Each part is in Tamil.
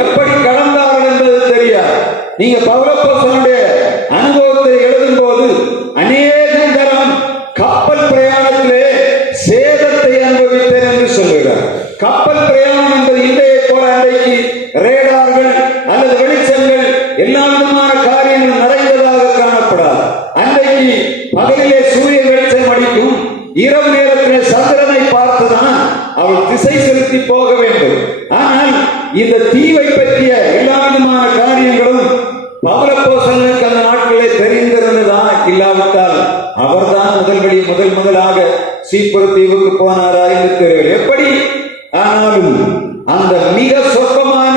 எப்படி கடந்தார்கள் என்பது தெரியாது. நீங்க பவுலப்போஸ்தலனுடைய அனுபவத்தை எழுதும் போது அநேக தரம் கப்பல் பிரயாணத்திலே சேதத்தை அனுபவித்தேன் என்று சொல்லுகிறார். கப்பல் பிரயாணம் என்பது இன்றைய போல அன்றைக்கு ரேடார்கள் அல்லது வெளிச்சங்கள் எல்லா விதமான காரியங்கள் நிறைந்ததாக காணப்படாது. அன்றைக்கு பகலிலே சூரிய வெளிச்சம் அடிக்கும், இரவு நேரத்திலே சந்திரனை பார்த்துதான் அவள் திசை செலுத்தி போக வேண்டும். ஆனால் இந்த தீவை பற்றிய எல்லா விதமான காரியங்களும் பவுலப்போஸ்தலனுக்கு அந்த நாட்களே தெரிந்திருந்ததா? இல்லாவிட்டால் அவர்தான் முதலாக சீப்புரு தீவுக்கு போனாரா என்று தெரியவில்லை. எப்படி ஆனாலும் அந்த மிக சொற்பமான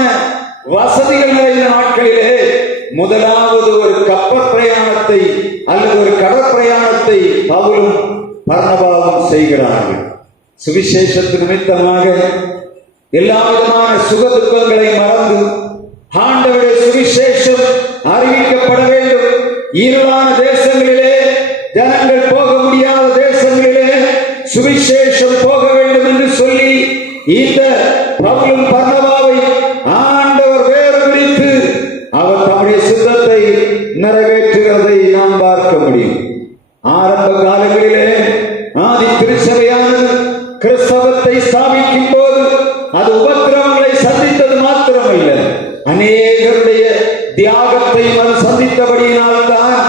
வசதிகள் நிறைந்த நாட்களிலே முதலாவது ஒரு கப்பல் பிரயாணத்தை அல்லது ஒரு கடற்பிரயாணத்தை பவுலும் பர்னபாவும் செய்கிறார்கள். சுவிசேஷத்து நிமித்தமாக எல்லா விதமான சுக துக்கங்களை மறந்து ஆண்டவருடைய சுவிசேஷம் அறிவிக்கப்பட வேண்டும். இருளான தேசங்களிலே, ஜனங்கள் போக முடியாத தேசங்களிலே சுவிசேஷம் போக வேண்டும் என்று சொல்லி இந்த பவுலும் பர்னபாவை ஆண்டவர் வேறு பிரித்து அவர் தம்முடைய சித்தத்தை நிறைவேற்றுகிறதை நாம் பார்க்க முடியும். ஆரம்ப காலங்களிலே ஆதி திருச்சபையானது கிறிஸ்தவத்தை ஸ்தாபிக்கும் போது அது உபத்திரவங்களை சந்தித்தது மாத்திரமல்ல, அநேகருடைய தியாகத்தை அது சந்தித்தபடியினால்தான்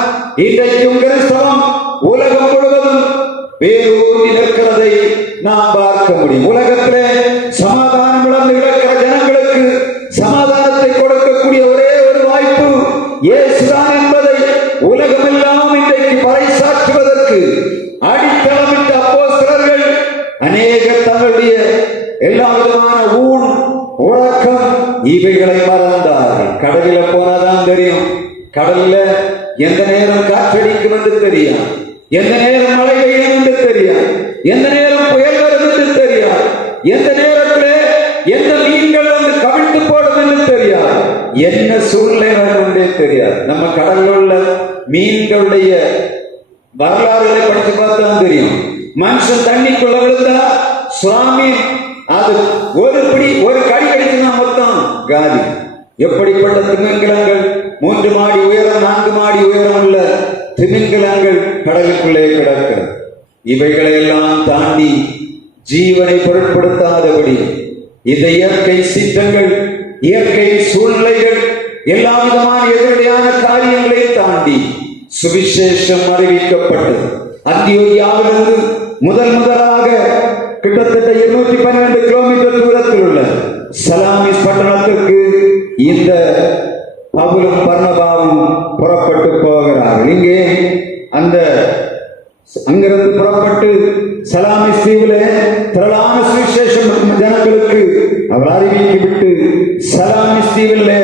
இன்றைக்கும் கிறிஸ்தவம் உலகம் முழுவதும் வேரூன்றி நிற்கிறதை நாம் பார்க்க முடியும். உலகத்திலே சமாதானம் இழந்து கிடக்கிற ஜனங்களுக்கு சமாதானத்தை கொடுக்கக்கூடிய ஒரே ஒரு வாய்ப்பு இயேசுதான் என்பதை உலகமெல்லாம் இன்றைக்கு பறைசாற்றுவதற்கு அடித்தளமிட்ட அப்போஸ்தலர்கள் அநேகர் தங்களுடைய எல்லா விதமான ஊன் உறக்கம் இவைகளை மறந்தார்கள். கடலில போனாதான் தெரியும், கடல்ல எந்த நேரம் காற்றடிக்கும் என்று தெரியும், எந்த நேரம் மழை பெய்யும் என்று தெரியும், எந்த நேரம் புயல் வரும் என்று தெரியாது, எந்த நேரத்திலே எந்த மீன்கள் வந்து கவிழ்த்து போடும் என்று தெரியாது, என்ன சூழ்நிலை வரும் என்றே தெரியாது. நம்ம கடல்ல உள்ள மீன்களுடைய வரலாறுகளை படித்து பார்த்தா தெரியும். மனுஷன் தண்ணிக்குள்ள விழுந்தா சுவாமி அது ஒரு கடி கடிச்சுனா மொத்தம் காலி. எப்படிப்பட்ட திமிங்கிலங்கள், 3 மாடி உயரம் 4 மாடி உயரம் உள்ள திமிங்கிலங்கள் கடலுக்குள்ளே கிடக்கிறது. இவைகளை எல்லாம் தாண்டி ஜீவனை பொருட்படுத்தாதபடி இந்த இயற்கை சீற்றங்கள், இயற்கை சூழ்நிலைகள், எல்லா விதமான எதிரடையான காரியங்களை தாண்டி சுவிசேஷம் அறிவிக்கப்பட்டது. அந்தியோகியாவிலிருந்து முதலாக கிட்டத்தட்ட 212 கிலோமீட்டர் தூரத்தில் உள்ள சலாமிஸ் பட்டணத்திற்கு இந்த பவுலும் பர்னபாவும் புறப்பட்டு போகிறார்கள். இங்கே அங்கிருந்து புறப்பட்டு சலாமிஸ் தீவிலே திரளான சுவிசேஷம் ஜனங்களுக்கு அவர் அறிவித்துவிட்டு சலாமிஸ் தீவிலே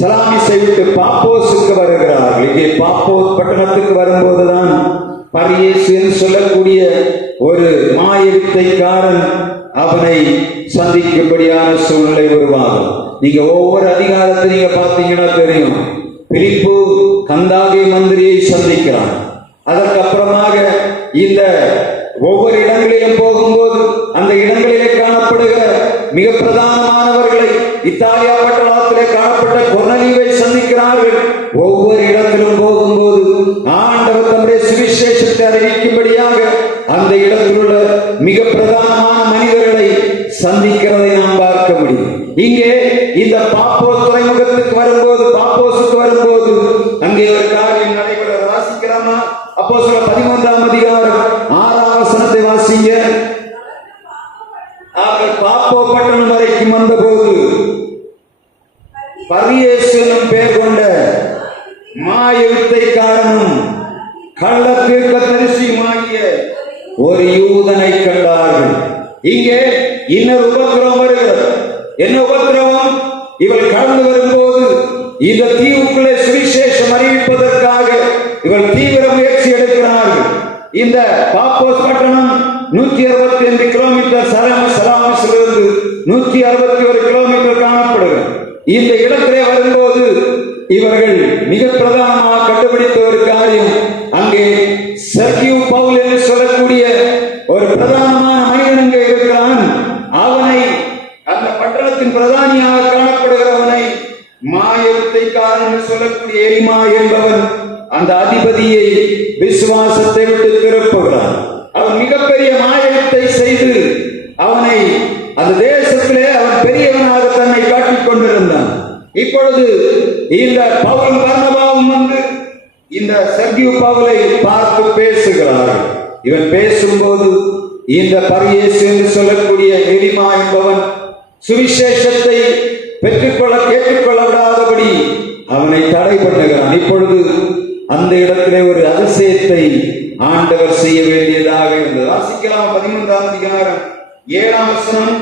சலாமிஸை விட்டு பாப்போஸுக்கு வருகிறார்கள். இங்கே பாப்போஸ் பட்டணத்துக்கு வரும்போதுதான் பரியேசு என்று சொல்லக்கூடிய ஒரு மாயவித்தைக்காரன் அவனை சந்திக்கும்படியான சூழ்நிலை உருவாகும். நீங்க ஒவ்வொரு அதிகாரத்தை நீங்க பார்த்தீங்கன்னா தெரியும். பிலிப்பு கந்தாகி மந்திரியை சந்திக்கிறான். அதற்கு அப்புறமாக இந்த ஒவ்வொரு இடங்களிலும் போகும்போது அந்த இடங்களிலே காணப்படுகிற மிக பிரதானமானவர்களை, இத்தாலியா பட்டணத்திலே காணப்பட்ட கொர்நேலியுவை சந்திக்கிறார்கள். ஒவ்வொரு இடத்திலும் போகும்போது ஆண்டவர் தம்முடைய சுவிசேஷத்தை அறிவிக்கும்படியாக அந்த இடத்தில் உள்ள மிக பிரதானமான மனிதர்களை சந்திக்கிறதை நாம் பார்க்க முடியும். இங்கே இந்த பாப்போஸ் துறைமுகத்துக்கு வரும்போது அங்கே ஒரு காரியம் நடைபெற வாசிக்கலாமா? அப்போஸ்தலர் 13ஆம் அதிகாரம் 6ஆம் வசனத்தை வாசிங்க. அவர்கள் பாப்போ பட்டணம் வரைக்கும் வந்தபோது பரியேசு எனும் பெயர் கொண்ட மாயவித்தைக்காரனும் கள்ள தீர்க்கதரிசியுமாகிய ஒரு யூதனை கண்டார்கள். இங்கே இன்னொரு உபத்திரவம் வருகிறது. என்ன உபத்திரவம்? இவள் கடந்து வரும்போது இந்த தீவுக்குள்ளே சுவிசேஷம் அறிவிப்பதற்காக இவள் தீவிர முயற்சி எடுக்கிறார்கள். இந்த பாப்போஸ் பட்டணம் 165 கிலோமீட்டர் சலாமிஸிலிருந்து 161 கிலோமீட்டர் காணப்படுகிறது. இந்த இடத்திலே வரும்போது இவர்கள் மிக பிரதானமாக கண்டுபிடித்த ஒரு காரியம், அங்கே செர்கியூ பவுல் என்று சொல்லக்கூடிய ஒரு பிரதானமான மனிதன் அங்கே இருக்கிறான். அவனை அந்த பட்டணத்தின் பிரதானியாக காணப்படுகிறவன் மாயத்தைக்காரன் என்று சொல்லக்கூடிய எலிமா என்பவன் அந்த அதிபதியை விசுவாசத்தை விட்டு திருப்புகிறான். அவன் மிகப்பெரிய மாயத்தை செய்து அவனை அந்த தேசத்திலே அவன் பெரியவனாக தன்னை காட்டிக் கொண்டிருந்தான். இப்பொழுது இந்த பவுல் பர்னபாவும் வந்து இந்த செர்கியு பவுலை பார்த்து பேசுகிறார்கள். இவன் பேசும்போது இந்த பரியேசு என்று சொல்லக்கூடிய எலிமா என்பவன் சுவிசேஷத்தை ஏற்றுக்கொள்ள விடாதபடி அவனை தடை பண்ணுகிறான். இப்பொழுது அந்த இடத்திலே ஒரு அதிசயத்தை ஆண்டவர் செய்ய வேண்டியதாக இருந்தது. வாசிக்கலாம் 13ஆம் அதிகாரம் 7ஆம் வசனம்.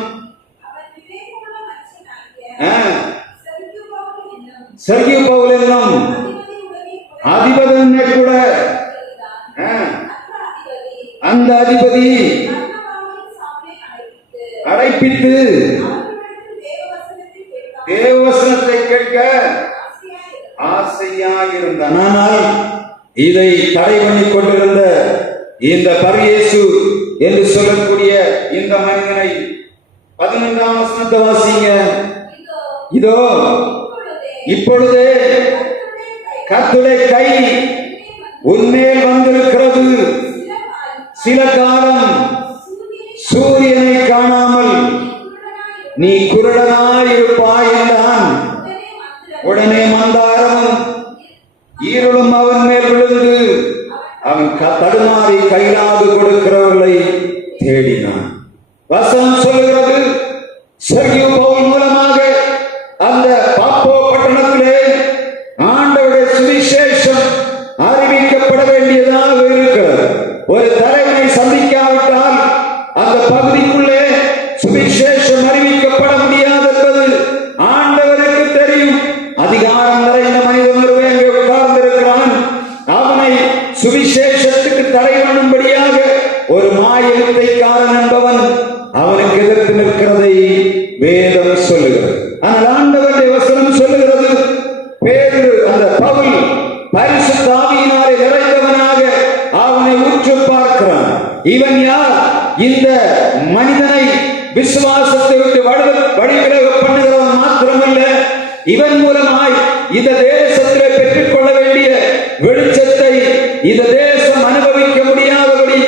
செர்கியு பவுல் என்னும் அதிபதியுடனே கூட அந்த அதிபதி அழைப்பித்து தேவவசனத்தை கேட்க ஆசையாயிருந்தான். ஆனால் இதை தடை பண்ணி கொண்டிருந்த இந்த பரியேசு என்று சொல்லக்கூடிய இந்த மனிதனை 11ஆம் வசனத்தை வாசிங்க. இதோ இப்பொழுது கர்த்தருடைய கை உன்மேல் வந்திருக்கிறது. சில காலம் சூரியனை காணாமல் நீ குருடனாயிருப்பாய் என்றான். உடனே மந்தாரமும் ஈருளும் அவன் மேல் விழுந்து அவன் தடுமாறி கைலாது கொடுக்கிறவர்களை தேடினான். வசனம் சொல்லுகிறது, செர்கியு பவுல் மூலமாக அந்த பாப்போ பட்டணத்திலே ஆண்டவருடைய சுவிசேஷம் அறிவிக்கப்பட வேண்டியதாக இருக்கிறது. ஒரு தலைவனை சந்திக்காவிட்டால் அந்த பகுதிக்குள்ளே சுவிசேஷம் அறிவிக்கப்பட முடியாது என்பது ஆண்டவருக்கு தெரியும். அதிகாரம் நிறைந்த மனிதன் ஒருவன் அங்கே உட்கார்ந்திருக்கிறான். அவனை சுவிசேஷத்துக்கு தடை பண்ணும்படியாக ஒரு மாயத்தைக்காரன் என்பவன் அவனுக்கு எதிர்த்து நிற்கிறதை வேதம் சொல்லுகிறது. ஆனால் ஆண்டவருடைய வசனம் சொல்லுகிறது, பேதுரு அந்த பவுல் பரிசுத்த ஆவியினாலே நிறைந்தவனாக அவனை உற்று பார்க்கிறான். இவன் யார்? இந்த மனிதனை விசுவாசத்தை விட்டு வழிவிலக பண்ணுகிறவன் மாத்திரமல்ல, இவன் மூலமாய் இந்த தேசத்திலே பெற்றுக்கொள்ள வேண்டிய வெளிச்சத்தை இந்த தேசம் அனுபவிக்க முடியாதபடி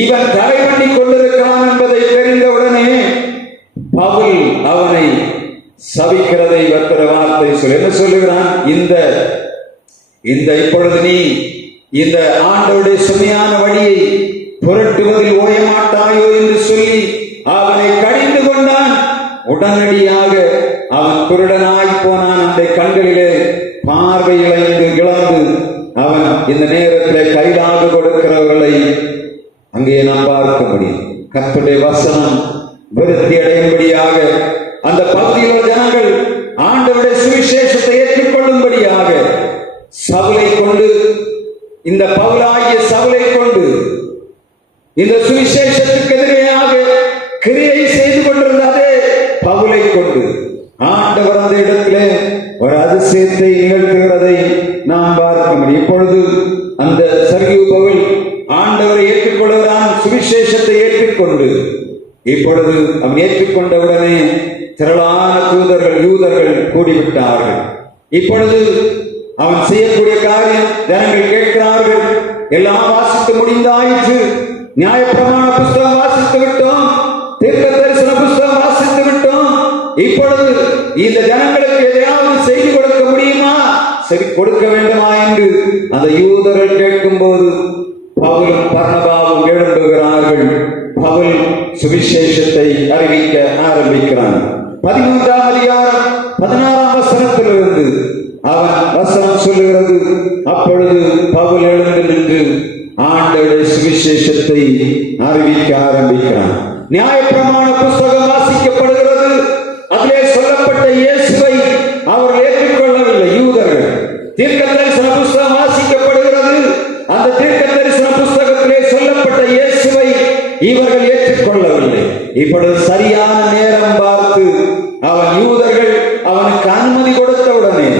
இவன் தடை பண்ணி கொண்டிருக்கிறான் என்பதை தெரிந்தவுடனே பவுல் அவனை சபிக்கிறதை வெத்தர வார்த்தை சொல்ல என்ன சொல்லுகிறான்? இந்த இப்பொழுது நீ இந்த ஆண்டவருடைய சுமையான வழியை புரட்டுவதில் ஓய மாட்டாயோ என்று சொல்லி அவனை கடிந்து கொண்டான். உடனடியாக அவன் குருடனாய் போனான். அந்த கண்களிலே பார்வை இழந்து அவன் இந்த நேரத்தில் கைலாது கொடுக்கிறவர்களை அங்கே நாம் பார்க்க முடியும். கர்த்தருடைய வசனம் விருத்தி அடையும்படியாக அந்த பகுதியில் ஜனங்கள் ஆண்டவருடைய சுவிசேஷத்தை ஏற்றுக்கொள்ளும்படியாக சவுலை கொண்டு, இந்த பவுலாகிய சவுலை கொண்டு இந்த சுவிசேஷத்துக்கு எதிராக கிரியை செய்து கொண்டிருந்த அதே பவுலை கொண்டு ஆண்டவர் அந்த இடத்திலே ஒரு அதிசயத்தை நிகழ்த்துகிறதை நாம் பார்க்க முடியும். இப்பொழுது அந்த செர்கியு பவுல் ஆண்டவரை ஏற்றுக்கொள்கிறான். சுவிசேஷத்தை ஏற்றுக்கொண்டு இப்பொழுது அவன் ஏற்றுக்கொண்டவுடனே திரளான தூதர்கள் யூதர்கள் கூடிவிட்டார்கள். இப்பொழுது அவன் செய்யக்கூடிய காரியம் ஜனங்கள் கேட்கிறார்கள். எல்லாம் வாசித்து முடிந்தாயிற்று. நியாயப்பிரமாண புஸ்தகம் வாசித்து விட்டோம், தீர்க்க தரிசன புஸ்தகம் வாசித்து விட்டோம். இப்பொழுது இந்த ஜனங்களுக்கு எதையாவது செய்து கொடுக்க முடியுமா, சரி கொடுக்க வேண்டுமா என்று அந்த யூதர்கள் கேட்கும் போது பவுலும் பர்னபாவும் எழும்புகிறார்கள். பவுல் சுவிசேஷத்தை அறிவிக்க ஆரம்பிக்கிறான். 13ஆம் அதிகாரம் 16ஆம் வசனத்திலிருந்து அவன் வசனம் சொல்லுகிறது, அப்பொழுது பவுல் எழுந்து நின்று ஆண்டவருடைய சுவிசேஷத்தை அறிவிக்க ஆரம்பிக்கிறான். நியாயப்பிரமாண புஸ்தகம் வாசிக்கப்படுகிறது. அதிலே சொல்லப்பட்ட இயேசுவை அவர்கள் ஏற்றுக்கொள்ளவில்லை யூதர்கள். தீர்க்க தரிசன புஸ்தகம் வாசிக்கப்படுகிறது. அந்த தீர்க்க தரிசன புஸ்தகத்திலே சொல்லப்பட்ட இயேசுவை இவர்கள் ஏற்றுக்கொள்ளவில்லை. இப்பொழுது சரியான நேரம் பார்த்து அவன் யூதர்கள் அவனுக்கு அனுமதி கொடுத்தவுடனே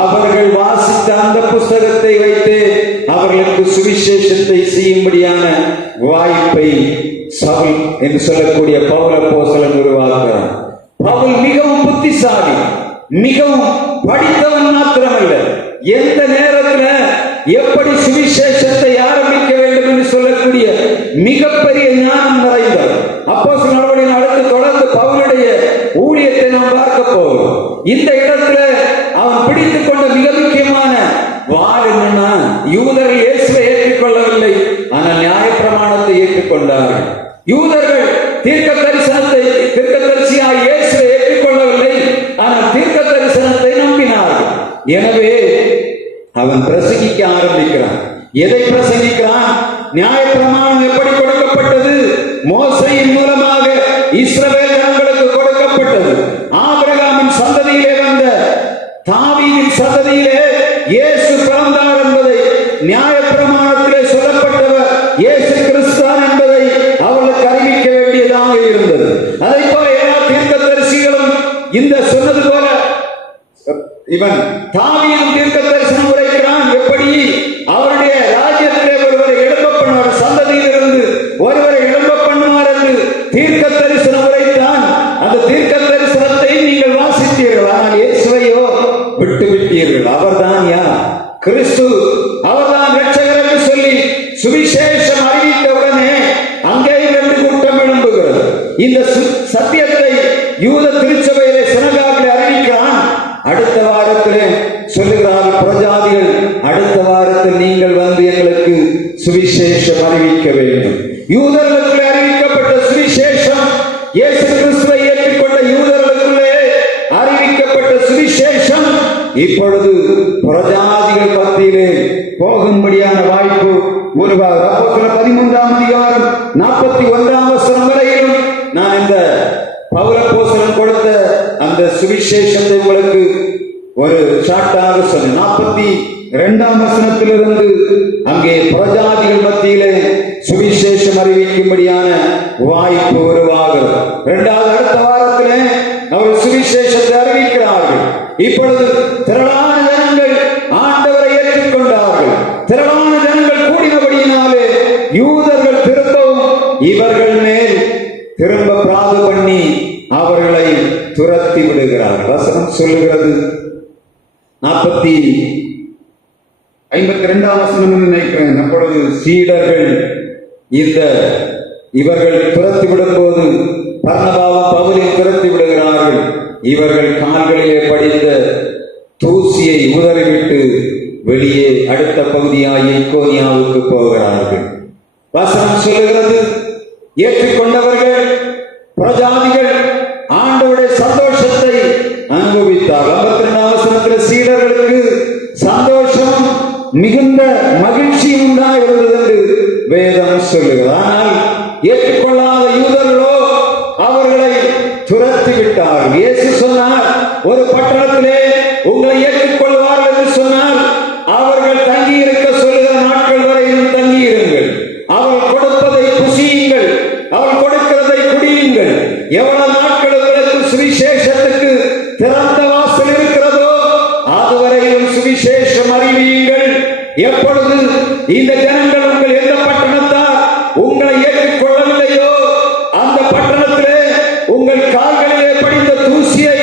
அவர்கள் வாசித்த அந்த புஸ்தகத்தை வைத்து அவர்களுக்கு சுவிசேஷத்தை செய்யும்படியான வாய்ப்பை சவுல் என்று சொல்லக்கூடிய பவுல் அப்போஸ்தலன் உருவாக்குகிறான். பவுல் மிகவும் புத்திசாலி, மிகவும் படித்தவன் மாத்திரமல்ல, எந்த நேரத்துல எப்படி சுவிசேஷத்தை ஆரம்பிக்க வேண்டும் என்று சொல்லக்கூடிய மிகப்பெரிய ஞானம் நிறைந்தவர். அப்போஸ்தலர் நடவடிக்கையின் அடுத்து தொடர்ந்து பவுலுடைய ஊழியத்தை நாம் பார்க்க போகிறோம். இந்த இடத்துல அவன் பிடித்துக் கொண்ட மிக முக்கியமான வாள் என்னன்னா, யூதர்கள் இயேசுவை ஏற்றுக்கொள்ளவில்லை, ஆனால் நியாயப்பிரமாணத்தை ஏற்றுக்கொண்டார்கள். யூதர்கள் தீர்க்கதரிசியாய் இயேசுவை ஏற்றுக்கொள்ளவில்லை, ஆனால் தீர்க்க தரிசனத்தை நம்பினார்கள். எனவே அவன் பிரசங்கிக்க ஆரம்பிக்கிறான். எதை பிரசங்கிக்கிறான்? நியாயப்பிரமாணம் எப்படி கொடுக்கப்பட்டது? மோசேயின் மூலமாக இஸ்ரவேல் ஜனங்களுக்கு கொடுக்கப்பட்டது. ஆபிரகாமின் சந்ததியிலே வந்த தாவீதின் சந்ததியிலே இயேசு பிறந்தார் என்பதை, நியாயப்பிரமாணத்திலே சொல்லப்பட்டவர் இயேசு கிறிஸ்தான் என்பதை அவர்களுக்கு அறிவிக்க வேண்டியதாக இருந்தது. அதை போல எல்லா தீர்க்கதரிசிகளும் இந்த சொன்னது போல இவன் தாவீதும் தீர்க்க தரிசனம் உரைக்கிறான். எப்படி அவருடைய ராஜ்யத்திலே ஒருவரை எழும்ப பண்ணுவார், சந்ததியிலிருந்து ஒருவரை எழும்ப பண்ணுவார் என்று தீர்க்க தரிசனம் உரைத்தான். அந்த தீர்க்க தரிசனத்தை நீங்கள் வாசித்தீர்கள், ஆனால் இயேசுவையோ விட்டுவிட்டீர்கள். அவர்தான் யார்? கிறிஸ்து. அவர்தான் இரட்சகர் என்று சொல்லி சுவிசேஷம் அறிவித்தவுடனே அங்கே இரண்டு கூட்டம் எழும்புகிறது. இந்த சத்தியத்தை யூத திருச்சபையிலே சினகாகிலே அறிவிக்கிறான். அடுத்த வாரத்திலே சொல்லுகிறார், பிரஜாதிகள் அடுத்த வாரத்தில் நீங்கள் வந்து எங்களுக்கு சுவிசேஷம் அறிவிக்க வேண்டும். யூதர்களுக்கு அறிவிக்கப்பட்ட சுவிசேஷம், இயேசு கிறிஸ்துவை ஏற்றுக்கொண்ட யூதர்களுக்குள்ளே அறிவிக்கப்பட்ட சுவிசேஷம் இப்பொழுது பிரஜாதிகள் மத்தியிலே போகும்படியான வாய்ப்பு உருவாகுது. அப்போஸ்தலர் 13ஆம் அதிகாரம் 41ஆம் வசனம் வரையிலும் நான் இந்த பவுலப்போஸ்தலன் கொடுத்த அந்த சுவிசேஷத்தை உங்களுக்கு ஒரு சாட்டாக சொன்னேன். 42ஆம் வசனத்திலிருந்து அங்கே பிரஜாதிகள் மத்தியிலே சுவிசேஷம் அறிவிக்கும்படியான வாய்ப்பு உருவாகிறது. இரண்டாவது அடுத்த வாரத்திலே அவர் சுவிசேஷத்தை அறிவிக்கிறார்கள். இப்பொழுது திரளான ஜனங்கள் ஆண்டவரை ஏற்றுக்கொண்டார்கள். திரளான ஜனங்கள் கூடினபடியினாலே யூதர்கள் திரும்பவும் இவர்கள் மேல் திரும்ப பிராது பண்ணி அவர்களை துரத்தி விடுகிறார். வசனம் சொல்லுகிறது, 52ஆம் வசனம் நினைக்கிறேன். அப்பொழுது சீடர்கள் இவர்கள் துரத்தி விடும்போது பர்னபாவும் பவுலையும் துரத்தி விடுகிறார்கள். இவர்கள் கால்களிலே படிந்த தூசியை உதறிவிட்டு வெளியே அடுத்த பகுதியாய் இக்கோனியாவுக்கு போகிறார்கள். வசனம் சொல்லுகிறது, ஏற்றுக்கொண்டவர்கள் பிரஜாதிகள் ஆண்டவருடைய சந்தோஷத்தை அனுபவித்தார். 52ஆம் வசனத்தில் சீடர்களுக்கு சந்தோஷம் மிகுந்த மகிழ்ச்சி உண்டாயிருந்தது என்று வேதம் சொல்லுகிறது. ஆனால் ஏற்றுக்கொள்ளாத யூதர்களோ அவர்களை துரத்தி விட்டார். இயேசு சொன்னார், ஒரு பட்டணத்திலே உங்களை ஏற்றுக்கொள்வார்கள் என்று சொன்னால் அவர்கள் தங்கி இருக்க சொல்லுகிற நாட்கள் வரையிலும் தங்கி இருங்கள். அவள் கொடுப்பதை புசியுங்கள், அவள் கொடுக்கிறதை குடியுங்கள். எவ்வளவு நாட்கள் உங்களுக்கு சுவிசேஷத்துக்கு திறந்த வாசல் இருக்கிறதோ அதுவரையிலும் சுவிசேஷம் அறிவியுங்கள். எப்பொழுது இந்த ஜனங்கள் உங்கள் எந்த பட்டணத்தார் உங்களை ஏற்றுக்கொள்ளவில்லையோ அந்த பட்டணத்திலே உங்கள் கால்களிலே படிந்த தூசியை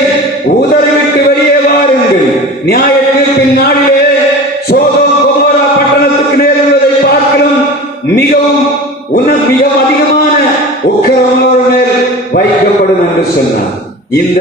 உதறிவிட்டு வெளியே வாருங்கள். நியாய தீர்ப்பின் நாளிலே சோதோம் கொமோரா பட்டணத்துக்கு நேர்ந்ததை பார்க்கலும் மிகவும் அதிகமான உக்கிரம் மேல் வைக்கப்படும் என்று சொன்னார். இந்த